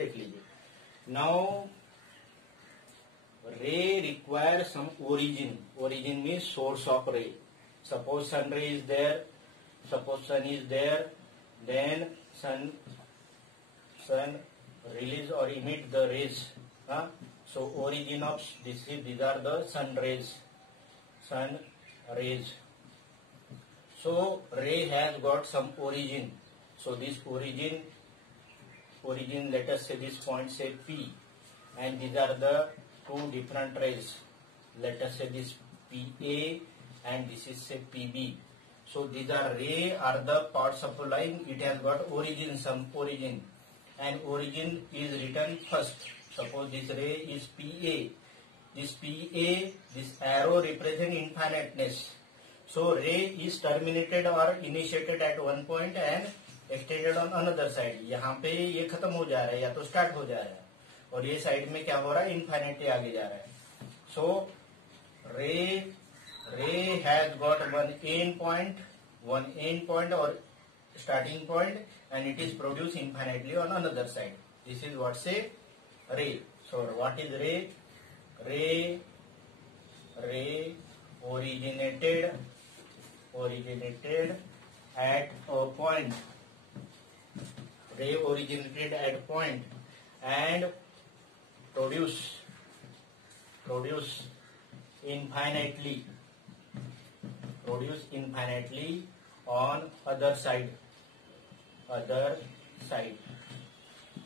देख लीजिए. Now ray requires some origin. Origin means source of ray. Suppose sun ray is there. Suppose sun is there, then sun release or emit the rays. So origin of these are the sun rays. Sun rays. So ray has got some origin. So this origin, let us say this point say P, and these are the two different rays. Let us say this PA and this is say PB. So these are ray are the parts of a line. It has got origin, some origin, and origin is written first. Suppose this ray is PA. This PA, this arrow represent infiniteness. So ray is terminated or initiated at one point and extended on another side. यहाँ पे ये खत्म हो जा रहा है या तो स्टार्ट हो जा रहा है, और ये साइड में क्या हो रहा है, इनफाइनाइटली आगे जा रहा है. So ray has got one end point और starting point, and it is produce infinitely on another side. This is what say ray. So what is रे? रे originated at a point. Ray originated at point and produce infinitely on other side.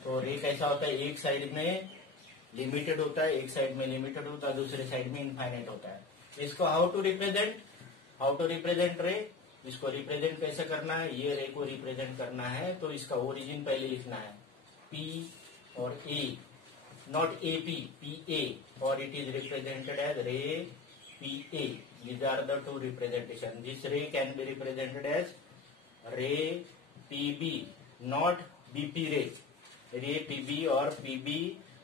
तो रे कैसा होता है, एक side में limited होता है, एक साइड में लिमिटेड होता है, दूसरे साइड में इनफाइनाइट होता है. इसको हाउ टू रिप्रेजेंट रे? इसको रिप्रेजेंट कैसे करना है? ये रे को रिप्रेजेंट करना है तो इसका ओरिजिन पहले लिखना है P और A, not AP, PA, or it is represented as ray PA. These are the two representation. This ray can be represented as ray PB, not BP ray. रे PB और PB,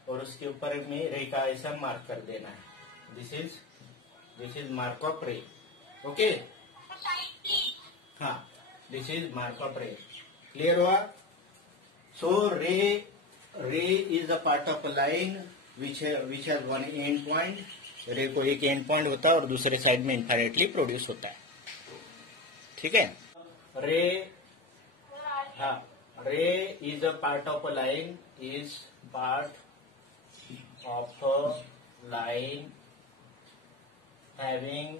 और उसके ऊपर में रे का ऐसा मार्क कर देना है. This is mark of ray. Okay, हाँ, this is mark of ray. Clear हुआ? So ray is a part of a line which has one end point. Ray को एक एंड पॉइंट होता है और दूसरे साइड में इनफाइनाइटली प्रोड्यूस होता है. ठीक है. रे is a part of a line, is part of a line having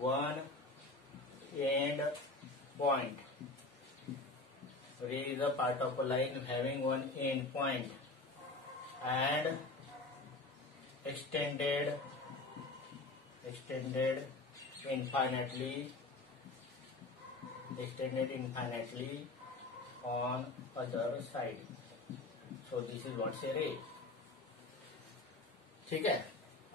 one end point. Ray is a part of a line having one end point and extended infinitely on other side. So this is what say ray. ठीक है.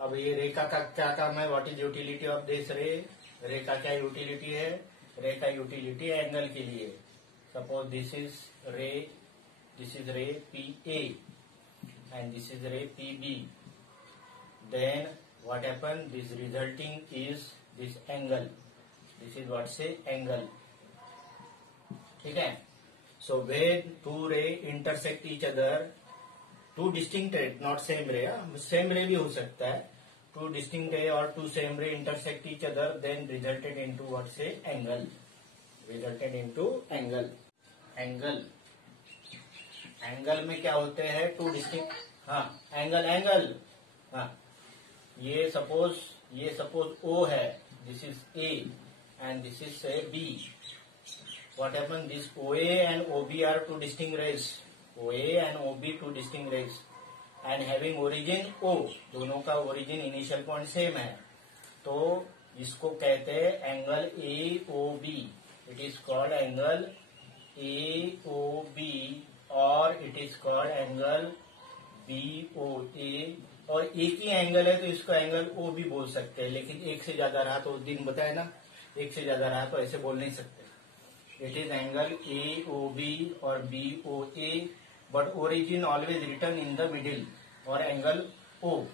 अब ये रे का क्या काम है? What is utility of this रे? रे का क्या यूटिलिटी है? रे का यूटिलिटी एंगल के लिए. सपोज दिस इज रे PA and this is ray PB. Then what happen? This resulting is this angle. This is what say angle. ठीक है. So when two ray intersect each other, two distinct ray, not same ray, same ray भी हो सकता है. Two distinct ray or two same ray intersect each other, then resulted into what say angle. Resulted into angle. Angle में क्या होते हैं? Two distinct, हाँ, angle, हाँ. ये suppose O है, this is A and this is say B. What happened? This OA and OB are two distinct rays. OA and OB two distinct rays, and having origin O. दोनों का origin initial point same है, तो इसको कहते हैं angle AOB. It is called angle AOB or it is called angle BOA. और एक ही angle है तो इसको एंगल O भी बोल सकते हैं, लेकिन एक से ज्यादा रहा तो उस दिन बताया ना, एक से ज्यादा रहा तो ऐसे बोल नहीं सकते. It is angle AOB or BOA, but origin always written in the middle, or angle O,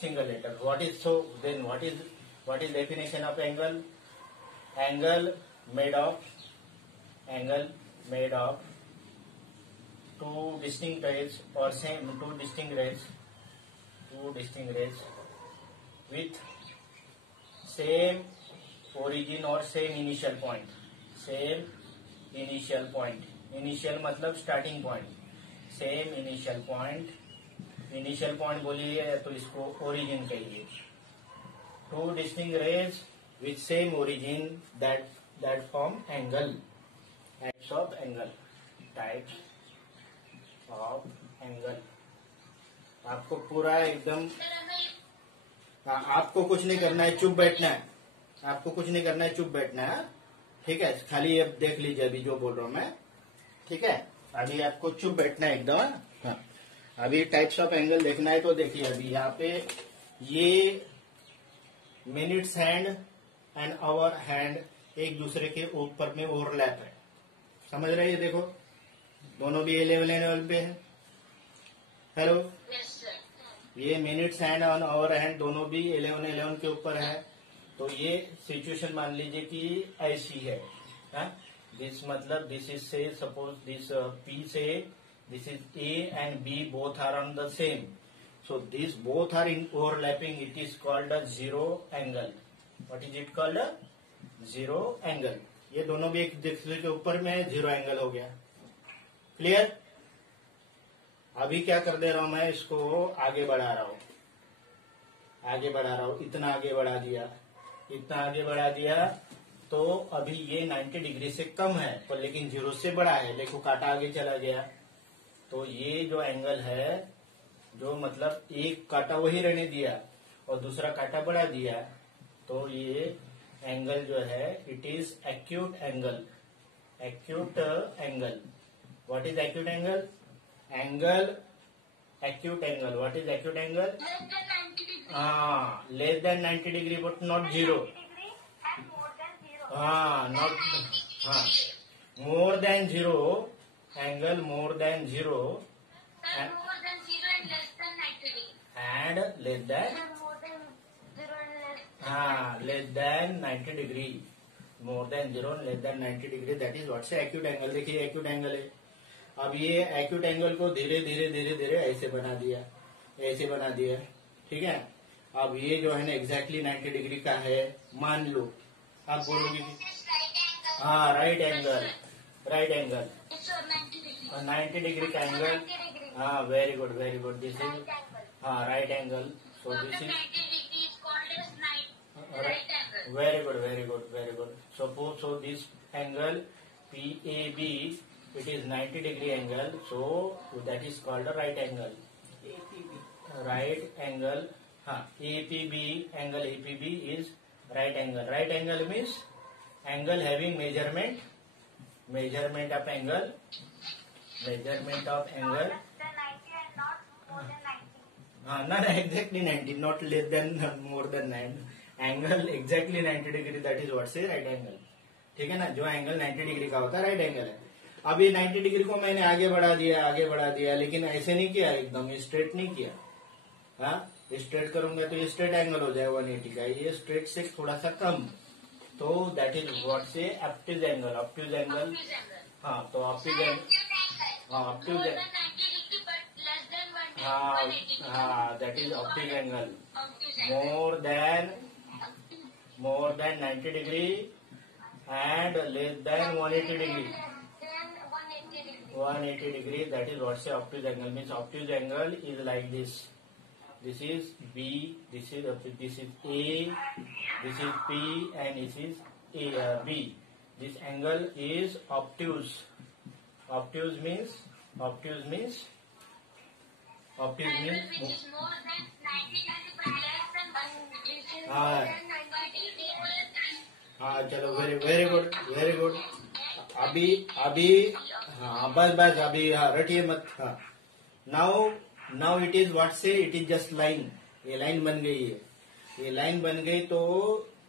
single letter. What is so? Then what is definition of angle? Angle made of two distinct rays or same two distinct rays with same origin or same initial point. Initial मतलब starting point. Same initial point बोलिए तो इसको origin कहिए. Two distinct rays with same origin that form angle. Types of angle. आपको पूरा एकदम आपको कुछ नहीं करना है, चुप बैठना है. ठीक है, खाली अब देख लीजिए अभी जो बोल रहा हूँ मैं. ठीक है, अभी आपको चुप बैठना है एकदम. हाँ, अभी टाइप्स ऑफ एंगल देखना है तो देखिए. अभी यहाँ पे ये minutes hand and hour hand एक दूसरे के ऊपर में ओवरलैप है. समझ रहे हैं? देखो दोनों भी 11 पे है. हेलो, ये मिनट्स हैंड और आवर हैंड दोनों भी 11 के ऊपर है. तो ये सिचुएशन मान लीजिए कि ऐसी है. दिस मतलब this is say suppose this P say this is A and B both are on the same. So this both are in overlapping. It is called a zero angle. What is it called? Zero angle. ये दोनों भी एक दूसरे के ऊपर में है, zero angle हो गया. क्लियर? अभी क्या कर दे रहा हूं मैं, इसको आगे बढ़ा रहा हूं. इतना आगे बढ़ा दिया तो अभी ये 90 डिग्री से कम है पर लेकिन जीरो से बड़ा है. देखो काटा आगे चला गया. तो ये जो एंगल है, जो मतलब एक काटा वही रहने दिया और दूसरा काटा बढ़ा दिया, तो ये एंगल जो है it is acute angle. What is acute angle? acute angle. What is acute angle? Less than 90 degree but not zero. More than zero. Angle more than zero. And less than less than 90 degree. More than zero and less than 90 degree. That is what's acute angle. देखिए acute angle है. अब ये acute angle को धीरे धीरे ऐसे बना दिया. ठीक है. अब ये जो है ना एग्जैक्टली 90 डिग्री का है मान लो. आप बोलोगे राइट एंगल 90 डिग्री का angle. Very good. This is right angle. So this is very good. So this angle PAB, it is 90 degree angle, so that is called a right angle. APB angle APB is right angle. Right angle means angle having measurement of angle. Not exactly 90, not less than more than 9. Angle exactly 90 degree, that is what say right angle. ठीक है ना? जो angle 90 degree का होता है right angle है. अब ये 90 डिग्री को मैंने आगे बढ़ा दिया लेकिन ऐसे नहीं किया, एकदम स्ट्रेट नहीं किया. स्ट्रेट करूंगा तो ये स्ट्रेट एंगल हो जाए 180 का. ये स्ट्रेट से थोड़ा सा कम, तो दैट इज व्हाट से ऑब्ट्यूज एंगल. तो obtuse angle that is obtuse angle. More than 90 degree and less than 180 degree. 180 degree, that is what say obtuse angle. Means obtuse angle is like this. This is B, this is A, this is P, and this is B. This angle is obtuse. Obtuse means which is more than 90 less than 180. चलो very good. अभी बस अभी रटिए मत. Now it is what से it is just line. ये line बन गई है. ये लाइन बन गई तो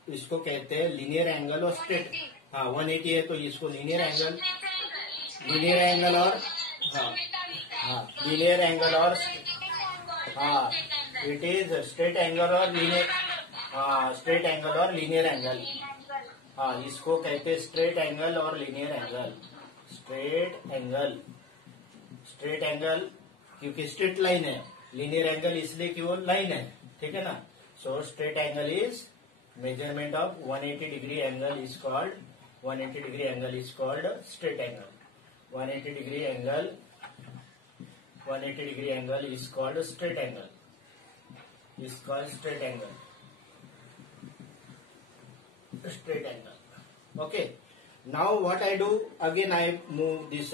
इसको कहते हैं लीनियर एंगल और स्ट्रेट. 180 है तो इसको लीनियर एंगल और लीनियर एंगल और इट इज स्ट्रेट एंगल और लीनियर एंगल. इसको कहते हैं स्ट्रेट एंगल और लीनियर एंगल. स्ट्रेट एंगल क्योंकि स्ट्रेट लाइन है, लीनियर एंगल इसलिए कि वो लाइन है, ठीक है ना। So straight angle is measurement of 180 degree angle is called 180 degree angle is called straight angle. 180 degree angle 180 degree angle is called straight angle, is called straight angle, straight angle. Okay, now what I do again, I move this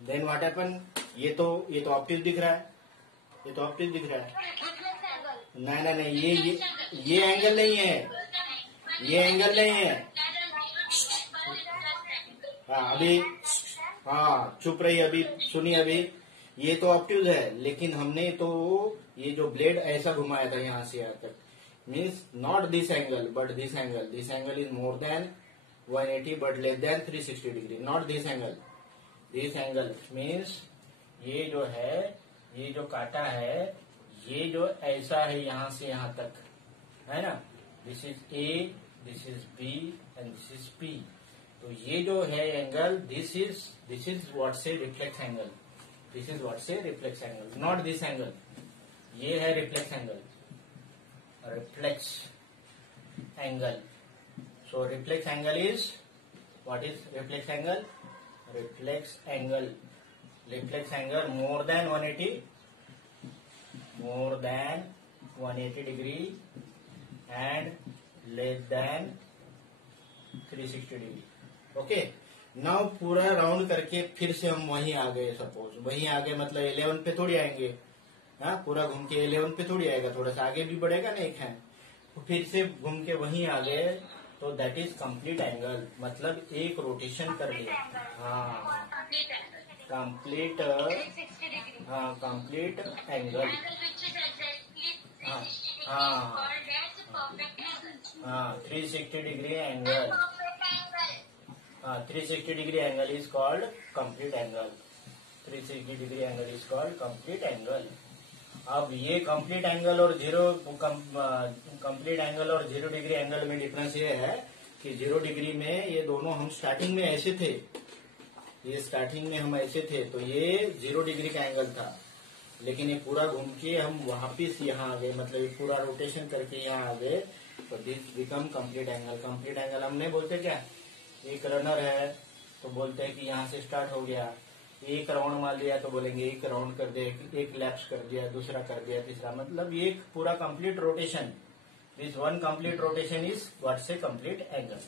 then what happen, ये तो optic दिख रहा है, ये तो optic दिख रहा है। नहीं नहीं ये एंगल नहीं है, ये एंगल नहीं है। हाँ अभी, हाँ चुप रही, अभी सुनिए। अभी ये तो ऑप्टिक है, लेकिन हमने तो ये जो ब्लेड ऐसा घुमाया था यहाँ से यहाँ तक, means not this angle but this angle. This angle is more than 180 but less than 360 degree. Not this angle. This angle means ये जो है, ये जो काटा है, ये जो ऐसा है यहाँ से यहाँ तक, है ना। This is A, this is B and this is P. तो ये जो है angle, this is what say reflex angle. This is what say reflex angle. Not this angle. ये है reflex angle. Reflex angle. So reflex angle is, what is reflex angle? Reflex angle. Reflex angle more than 180, more than 180 degree and less than 360 degree. Okay. Now पूरा round करके फिर से हम वहीं आ गए, suppose वहीं आ गए, मतलब 11 पे थोड़ी आएंगे। हाँ पूरा घूम के 11 पे थोड़ी आएगा, थोड़ा सा आगे भी बढ़ेगा ना एक है, तो फिर से घूम के वहीं आ गए, तो दैट इज कंप्लीट एंगल, मतलब एक रोटेशन कर लिया। हाँ कंप्लीट, हाँ कंप्लीट एंगल। हाँ 360 डिग्री एंगल, हाँ 360 degree angle is called complete angle. 360 degree angle is called complete angle. अब ये कंप्लीट एंगल और कंप्लीट एंगल और 0 डिग्री एंगल में डिफरेंस ये है कि 0 डिग्री में ये दोनों हम स्टार्टिंग में ऐसे थे, ये स्टार्टिंग में हम ऐसे थे, तो ये 0 डिग्री का एंगल था, लेकिन ये पूरा घूम के हम वापिस यहाँ आ गए, मतलब ये पूरा रोटेशन करके यहाँ आ गए, तो this become complete angle. Complete angle हम नहीं बोलते क्या, एक रनर है तो बोलते हैं कि यहाँ से स्टार्ट हो गया, एक राउंड मार दिया तो बोलेंगे एक राउंड कर दिया, एक लैप्स कर दिया, दूसरा कर दिया, तीसरा, मतलब एक पूरा complete rotation. This one complete rotation is what से कंप्लीट एंगल।